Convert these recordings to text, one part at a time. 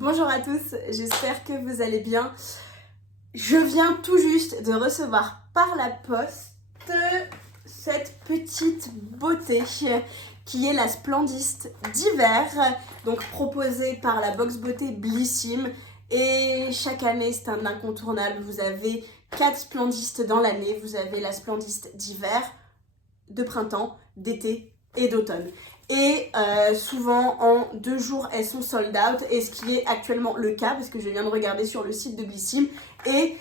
Bonjour à tous, j'espère que vous allez bien. Je viens tout juste de recevoir par la poste cette petite beauté qui est la Splendiste d'hiver, donc proposée par la box beauté Blissim. Et chaque année c'est un incontournable, vous avez 4 Splendistes dans l'année, vous avez la Splendiste d'hiver, de printemps, d'été et d'automne. Et souvent en 2 jours elles sont sold out, et ce qui est actuellement le cas parce que je viens de regarder sur le site de Blissim et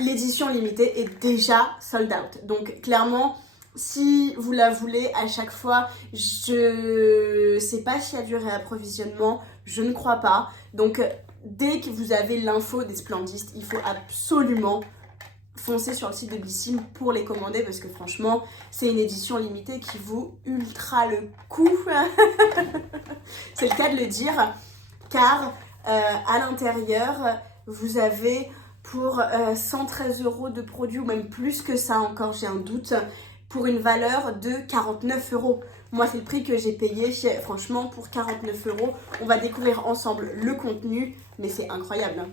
l'édition limitée est déjà sold out. Donc clairement, si vous la voulez à chaque fois, je sais pas s'il y a du réapprovisionnement, je ne crois pas. Donc dès que vous avez l'info des Splendistes, il faut absolument foncer sur le site de Blissim pour les commander parce que franchement c'est une édition limitée qui vaut ultra le coup. C'est le cas de le dire, car à l'intérieur vous avez pour 113 € de produits, ou même plus que ça encore, j'ai un doute, pour une valeur de 49 €. Moi c'est le prix que j'ai payé, franchement pour 49 €. On va découvrir ensemble le contenu, mais c'est incroyable.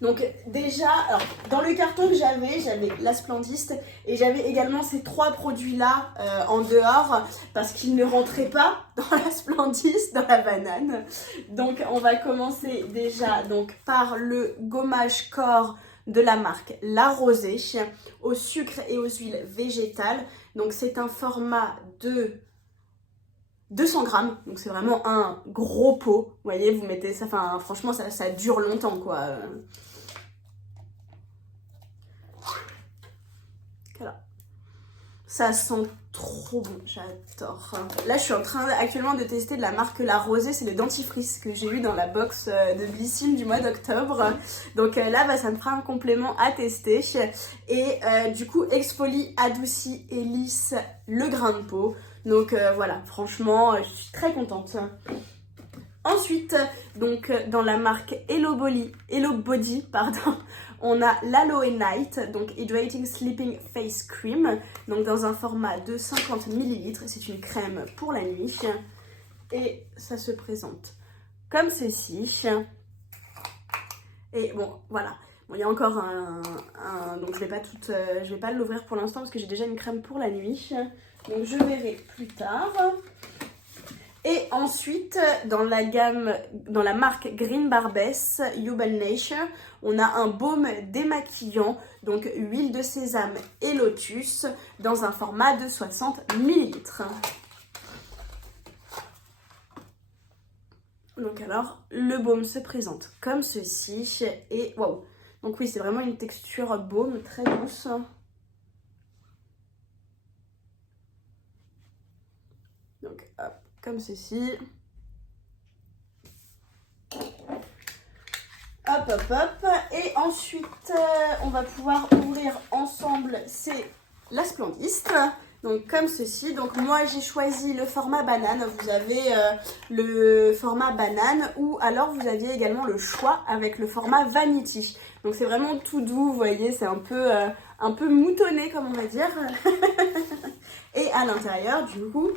Donc déjà, alors, dans le carton que j'avais la Splendiste et j'avais également ces 3 produits-là en dehors parce qu'ils ne rentraient pas dans la Splendiste, dans la banane. Donc on va commencer déjà donc, par le gommage corps de la marque La Rosée au sucre et aux huiles végétales. Donc c'est un format de 200 grammes, donc c'est vraiment un gros pot. Vous voyez, vous mettez ça, enfin franchement ça dure longtemps quoi. Voilà. Ça sent trop bon, j'adore. Là, je suis en train actuellement de tester de la marque La Rosée, c'est le dentifrice que j'ai eu dans la box de Blissim du mois d'octobre. Donc là, ça me fera un complément à tester. Et du coup, exfolie, adoucit et lisse le grain de peau. Donc voilà, franchement, je suis très contente. Ensuite, donc dans la marque Hello Body, pardon, on a l'Aloe Night, donc Hydrating Sleeping Face Cream, donc dans un format de 50 ml. C'est une crème pour la nuit et ça se présente comme ceci. Et bon, voilà. Bon, il y a encore donc je vais pas l'ouvrir pour l'instant parce que j'ai déjà une crème pour la nuit. Donc je verrai plus tard. Et ensuite, dans la marque Green Barbess Human Nature, on a un baume démaquillant, donc huile de sésame et lotus, dans un format de 60 ml. Donc alors, le baume se présente comme ceci, et waouh! Donc oui, c'est vraiment une texture baume très douce. Donc hop, comme ceci. Hop, hop, hop. Et ensuite, on va pouvoir ouvrir ensemble, c'est la Splendiste. Donc comme ceci. Donc moi, j'ai choisi le format banane. Vous avez le format banane, ou alors vous aviez également le choix avec le format vanity. Donc c'est vraiment tout doux, vous voyez, c'est un peu moutonné, comme on va dire. Et à l'intérieur, du coup,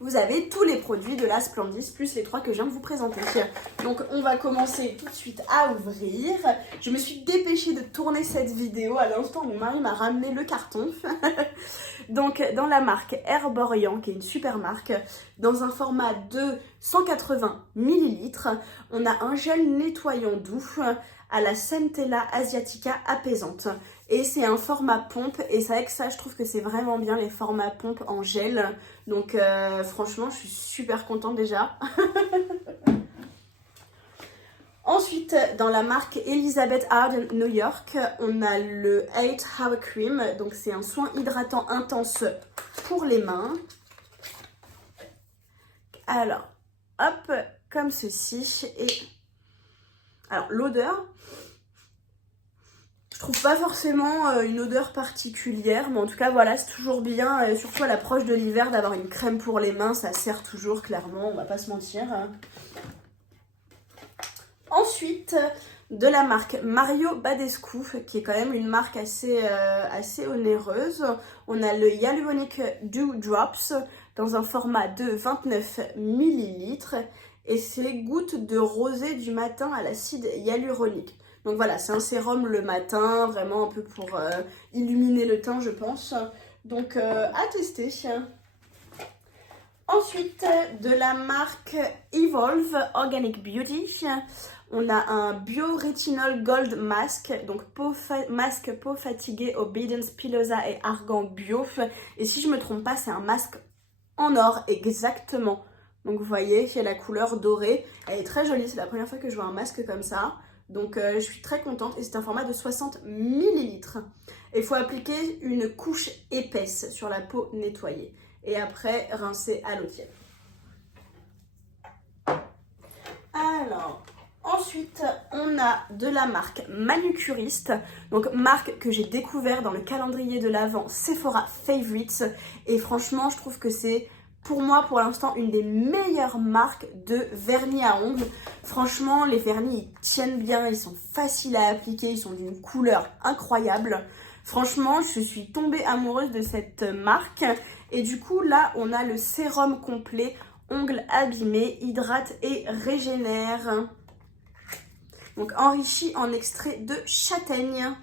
vous avez tous les produits de la Splendiste, plus les 3 que je viens de vous présenter. Donc on va commencer tout de suite à ouvrir. Je me suis dépêchée de tourner cette vidéo à l'instant où mon mari m'a ramené le carton. Donc dans la marque Herborian, qui est une super marque, dans un format de 180 ml, on a un gel nettoyant doux à la Centella Asiatica apaisante. Et c'est un format pompe, et c'est vrai que ça, je trouve que c'est vraiment bien les formats pompe en gel. Donc franchement, je suis super contente déjà. Ensuite, dans la marque Elizabeth Arden New York, on a le 8 Hour Cream. Donc c'est un soin hydratant intense pour les mains. Alors, hop, comme ceci. Et alors, l'odeur, je trouve pas forcément une odeur particulière, mais en tout cas voilà, c'est toujours bien, surtout à l'approche de l'hiver, d'avoir une crème pour les mains, ça sert toujours, clairement, on va pas se mentir. Ensuite, de la marque Mario Badescu, qui est quand même une marque assez onéreuse, on a le Hyaluronic Dew Drops dans un format de 29 ml. et c'est gouttes de rosée du matin à l'acide hyaluronique. Donc voilà, c'est un sérum le matin, vraiment un peu pour illuminer le teint, je pense. Donc à tester. Ensuite, de la marque Evolve Organic Beauty, on a un Bio-Rétinol Gold Mask, donc masque peau fatiguée, Obedience Pilosa et Argan Bio. Et si je me trompe pas, c'est un masque en or, exactement. Donc vous voyez, il y a la couleur dorée, elle est très jolie, c'est la première fois que je vois un masque comme ça. Donc je suis très contente et c'est un format de 60 ml. Il faut appliquer une couche épaisse sur la peau nettoyée. Et après, rincer à l'eau tiède. Alors, ensuite, on a de la marque Manucuriste. Donc, marque que j'ai découvert dans le calendrier de l'Avent Sephora Favorites. Et franchement, je trouve que c'est, pour moi, pour l'instant, une des meilleures marques de vernis à ongles. Franchement, les vernis, ils tiennent bien, ils sont faciles à appliquer, ils sont d'une couleur incroyable. Franchement, je suis tombée amoureuse de cette marque. Et du coup, là, on a le sérum complet, ongles abîmés, hydrate et régénère. Donc, enrichi en extrait de châtaigne.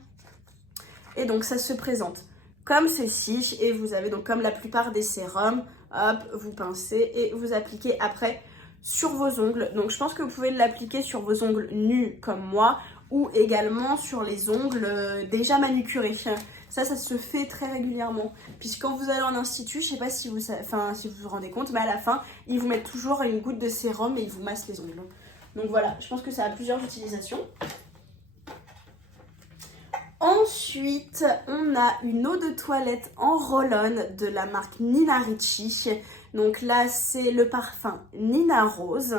Et donc, ça se présente comme ceci. Et vous avez donc, comme la plupart des sérums, hop, vous pincez et vous appliquez après sur vos ongles. Donc, je pense que vous pouvez l'appliquer sur vos ongles nus comme moi ou également sur les ongles déjà manucurés. Ça se fait très régulièrement. Puis quand vous allez en institut, je sais pas si si vous vous rendez compte, mais à la fin, ils vous mettent toujours une goutte de sérum et ils vous massent les ongles. Donc voilà, je pense que ça a plusieurs utilisations. Ensuite, on a une eau de toilette en roll-on de la marque Nina Ricci. Donc là, c'est le parfum Nina Rose.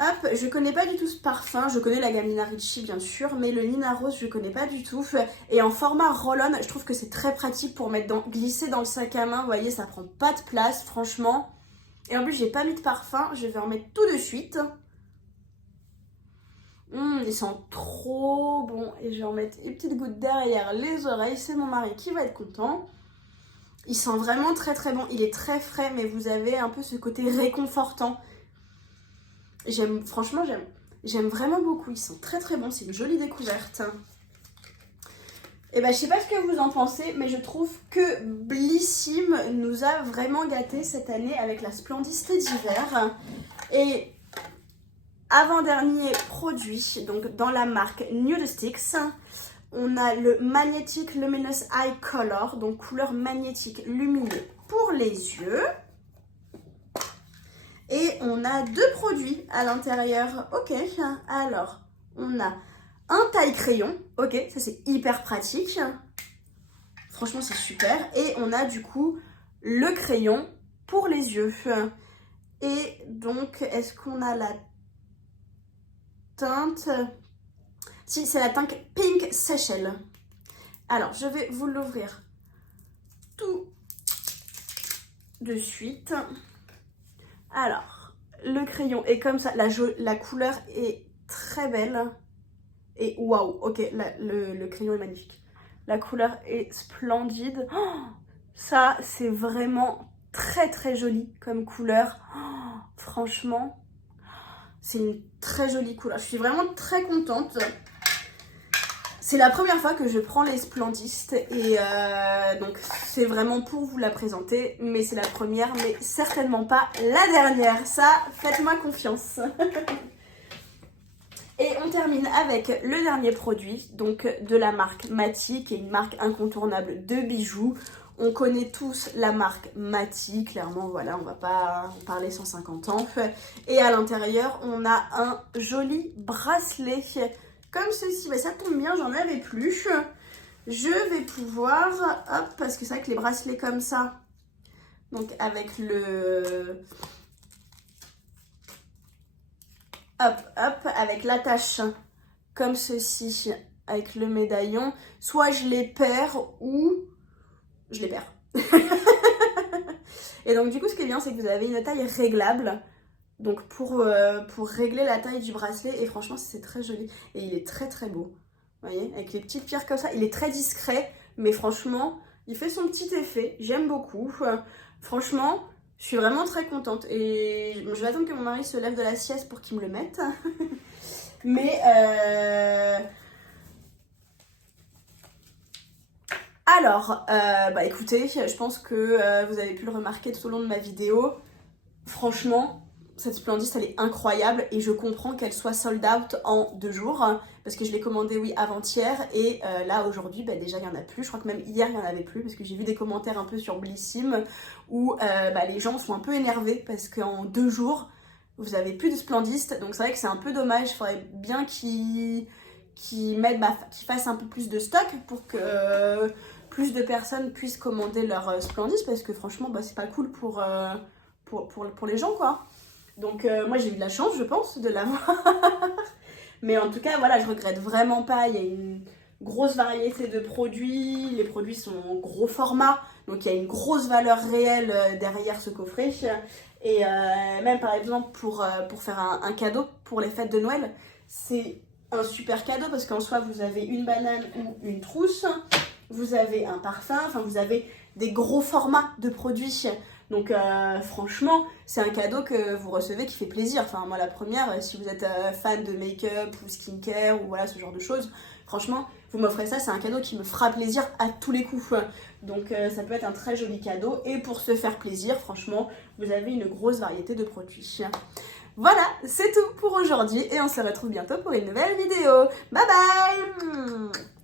Hop, je connais pas du tout ce parfum, je connais la gamme Nina Ricci bien sûr, mais le Nina Rose je connais pas du tout. Et en format roll-on, je trouve que c'est très pratique pour glisser dans le sac à main, vous voyez, ça prend pas de place, franchement. Et en plus, j'ai pas mis de parfum, je vais en mettre tout de suite. Il sent trop bon et je vais en mettre une petite goutte derrière les oreilles, c'est mon mari qui va être content. Il sent vraiment très très bon, il est très frais, mais vous avez un peu ce côté réconfortant. Franchement, j'aime vraiment beaucoup. Ils sont très très bons. C'est une jolie découverte. Et ben, je sais pas ce que vous en pensez, mais je trouve que Blissim nous a vraiment gâtés cette année avec la Splendiste d'hiver. Et avant-dernier produit, donc dans la marque Nude Sticks, on a le Magnetic Luminous Eye Color, donc couleur magnétique lumineux pour les yeux. Et on a deux produits à l'intérieur. Ok, alors on a un taille-crayon. Ok, ça c'est hyper pratique. Franchement, c'est super. Et on a du coup le crayon pour les yeux. Et donc, est-ce qu'on a la teinte? Si, c'est la teinte Pink Seychelles. Alors, je vais vous l'ouvrir tout de suite. Alors, le crayon est comme ça, la couleur est très belle. Et waouh, ok, le crayon est magnifique. La couleur est splendide. Oh, ça, c'est vraiment très très joli comme couleur. Oh, franchement, c'est une très jolie couleur. Je suis vraiment très contente. C'est la première fois que je prends les Splendistes et donc c'est vraiment pour vous la présenter, mais c'est la première, mais certainement pas la dernière. Ça, faites-moi confiance. Et on termine avec le dernier produit, donc de la marque Mati, qui est une marque incontournable de bijoux. On connaît tous la marque Mati, clairement, voilà, on va pas en parler 150 ans. Et à l'intérieur, on a un joli bracelet comme ceci. Bah, ça tombe bien, j'en avais plus. Je vais pouvoir, hop, parce que c'est vrai que les bracelets comme ça, donc avec le... Hop, hop, avec l'attache comme ceci, avec le médaillon. Soit je les perds ou je les perds. Et donc du coup, ce qui est bien, c'est que vous avez une taille réglable. Donc pour régler la taille du bracelet. Et franchement, c'est très joli. Et il est très très beau. Vous voyez, avec les petites pierres comme ça. Il est très discret, mais franchement, il fait son petit effet. J'aime beaucoup. Franchement... Je suis vraiment très contente et je vais attendre que mon mari se lève de la sieste pour qu'il me le mette. Mais alors, bah écoutez, je pense que vous avez pu le remarquer tout au long de ma vidéo. Franchement, cette Splendiste, elle est incroyable et je comprends qu'elle soit sold out en 2 jours parce que je l'ai commandée, oui, avant-hier et là, aujourd'hui, bah, déjà, il n'y en a plus. Je crois que même hier, il n'y en avait plus parce que j'ai vu des commentaires un peu sur Blissim où bah, les gens sont un peu énervés parce qu'en 2 jours, vous n'avez plus de Splendiste. Donc, c'est vrai que c'est un peu dommage. Il faudrait bien qu'ils fassent un peu plus de stock pour que plus de personnes puissent commander leur Splendiste parce que franchement, bah, c'est pas cool pour les gens, quoi. Donc moi j'ai eu de la chance, je pense, de l'avoir. Mais en tout cas, voilà, je regrette vraiment pas. Il y a une grosse variété de produits. Les produits sont en gros format. Donc il y a une grosse valeur réelle derrière ce coffret. Et même par exemple pour faire un cadeau pour les fêtes de Noël, c'est un super cadeau parce qu'en soi vous avez une banane ou une trousse, vous avez un parfum, enfin vous avez des gros formats de produits. Donc franchement, c'est un cadeau que vous recevez qui fait plaisir. Enfin moi la première, si vous êtes fan de make-up ou skincare ou voilà ce genre de choses, franchement, vous m'offrez ça, c'est un cadeau qui me fera plaisir à tous les coups. Donc ça peut être un très joli cadeau et pour se faire plaisir, franchement, vous avez une grosse variété de produits. Voilà, c'est tout pour aujourd'hui et on se retrouve bientôt pour une nouvelle vidéo. Bye bye!